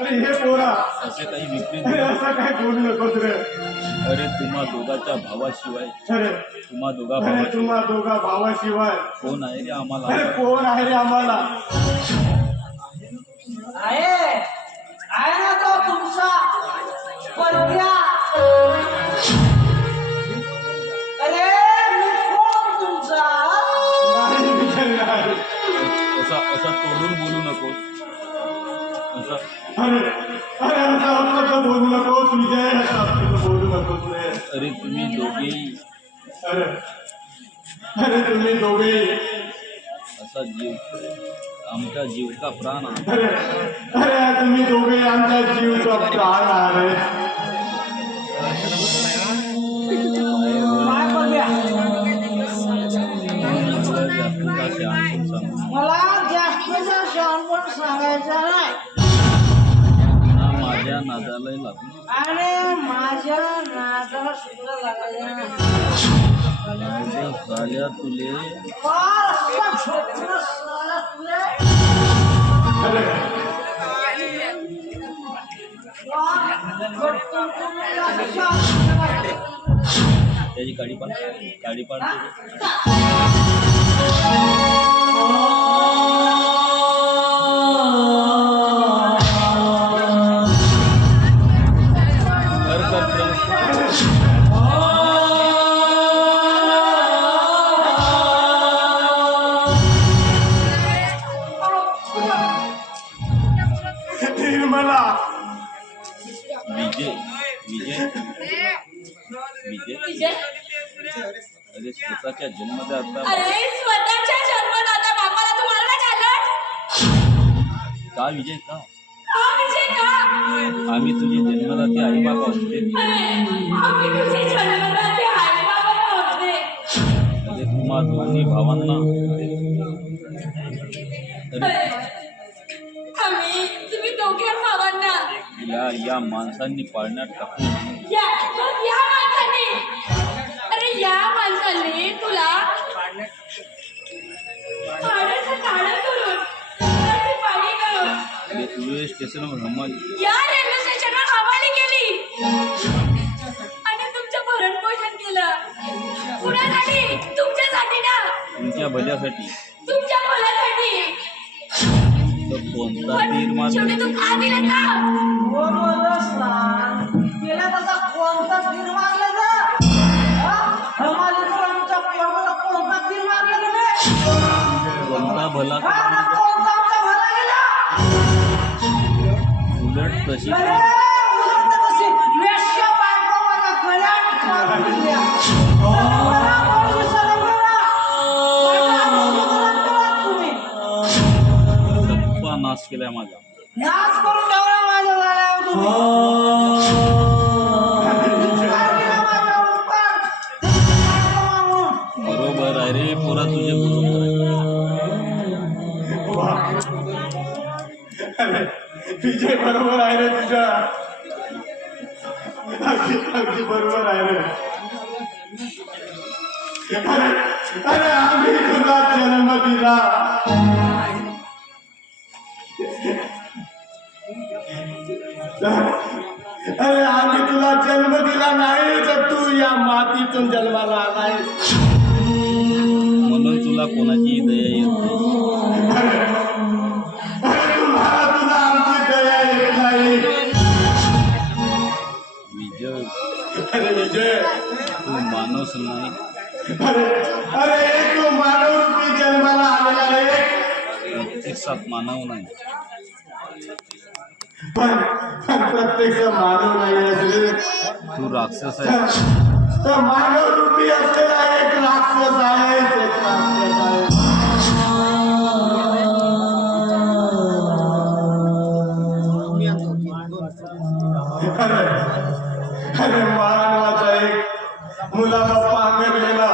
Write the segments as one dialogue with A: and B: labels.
A: अरे
B: असं काही
A: हे
B: असे काही विपरीत
A: अरे
B: तुम्हा दोघाच्या भावाशिवाय तुम्हा दोघा भावा
A: तुम्हा दोघा भावाशिवाय.
B: कोण आहे रे आम्हाला?
A: अरे कोण आहे रे आम्हाला?
C: आहे. आहे ना तो तुमचा? परक्या
B: असं असं तोडून बोलू नकोस असं
A: अरे अरे असं असं बोलू नकोस विजय असं असं बोलू नकोस रे
B: अरे तुम्ही दोघेही
A: अरे अरे तुम्ही दोघे
B: असा जीव आमचा जीव का प्राण आहे
A: अरे अरे तुम्ही दोघे आमचा जीवचा प्राण आहे
C: काय परक्या
B: तुला शहाणपण
C: मला
B: माझ्या नादाला लागू
C: आणि माझ्या नादाला सुद्धा लागायचा नाही
B: माझ्या साल्या तुले
C: फार असा छोटा साला तुझे
A: अरे
B: त्याची गाडी पाड गाडी पाड विजय विजय विजय अरे स्वतःच्या जन्मदाता?
D: अरे स्वतःच्या जन्मदाता? बापाला तू मारला घालत
B: का विजय का?
D: का विजय का?
B: आम्ही तुझे जन्मदाते आई बाबा होते
D: अरे आम्ही तुझे जन्मदाते आई बाबा नव्हते
B: अरे तुम्हा दोन्ही भावांना. अरे या या माणसांनी पाळण्यात टाकून
D: या मग या माणसाने. अरे या माणसाने तुला पाण्याचं काढं करून रस्त्याची पाणी करून
B: अरे रेल्वे स्टेशनवर हमाली
D: या रेल्वे स्टेशनवर हवाली केली. आणि तुमचं भरण पोषण केलं. कुणासाठी? तुमच्यासाठी ना.
B: तुमच्या भल्यासाठी. तर कोणता
D: पण
B: तीर मारला
D: शेवटी तू का दिलं का
C: केला तसा कोणता तीर मारला जा हमालीकर आमच्या प्रेमाला कोणता तीर मारला तुम्ही
B: कोणता भला
C: हा ना कोणता आमचा भला गेला?
B: उलट तशी
C: अरे उलट तशी. वेश्या बायको मला गळ्यात मारून दिल्या.
B: केलाय माझा.
C: करून ठेवला माझ्या तुम्ही.
B: बरोबर आहे रे पोरा तुझे बरोबर आहे.
A: विजय बरोबर आहे रे तुझ्या. अगदी बरोबर आहे रे. अरे अरे आम्ही तुला जन्म दिला. अरे आम्ही तुला जन्म दिला नाही तर तू या मातीतून जन्माला आलाय
B: म्हणून तुला कोणाची दया येत
A: तुम्हाला तुला आमची दया येत नाही।
B: विजय
A: अरे विजय।
B: तू माणूस नाही।
A: अरे अरे तू मानव रूपी जन्माला आलेला आहे
B: प्रत्यक्षात मानव नाही।
A: पण प्रत्यक्ष मानव नाही असले
B: तू राक्षस आहे
A: तर मानव रूपी असलेला एक राक्षस आहे अरे मानवाचा एक मुलाला पांगरलेला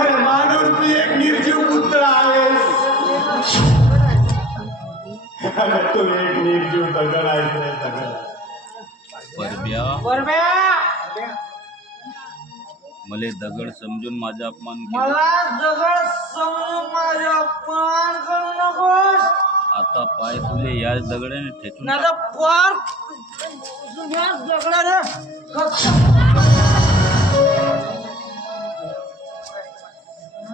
A: अरे मानवरूपी एक निर्जीव पुतळा आहे अरे तू एक निर्जीव दगड आहे
B: मले दगड समजून माझा अपमान
C: मला दगड समजून माझे अपमान करू नकोस.
B: आता पाय तुले या दगडाने ठेचून
C: तर पार दगडाने.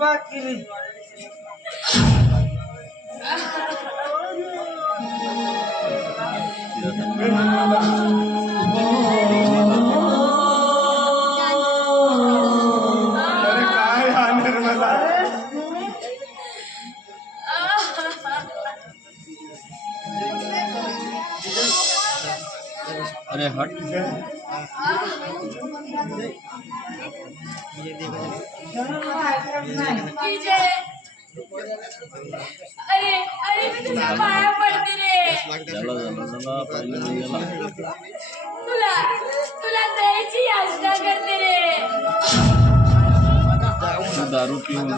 C: বাকিরি Thank you.
A: अरे
B: अरे
D: मी तुझ्या पाया पडते रे. तुला तुला द्यायची याचना करते रे.
B: दारू पिऊन.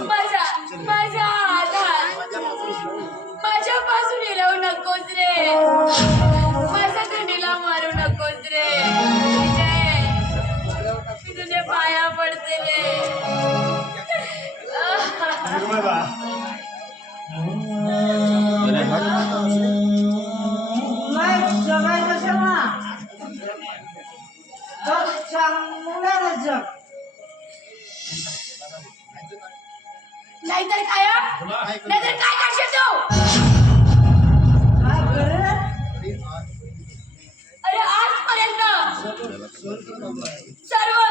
C: नाही जगायचं असेल ना तर चांगल्यानं जग
D: नाहीतर काय हं? नाहीतर काय करशील तू
C: काय करेल
D: अरे आजपर्यंत सर्व सर्व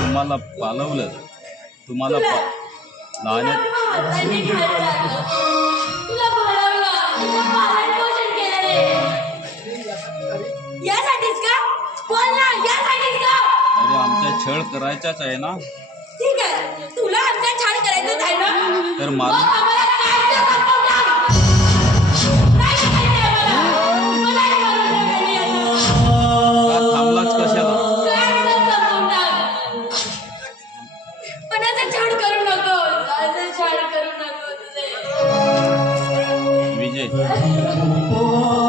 B: तुम्हाला पालवलं. तुम्हाला अरे आमचा छळ करायचाच आहे ना.
D: ठीक आहे. तुला आमचा छान करायचं आहे ना?
B: तर मला 我的祖国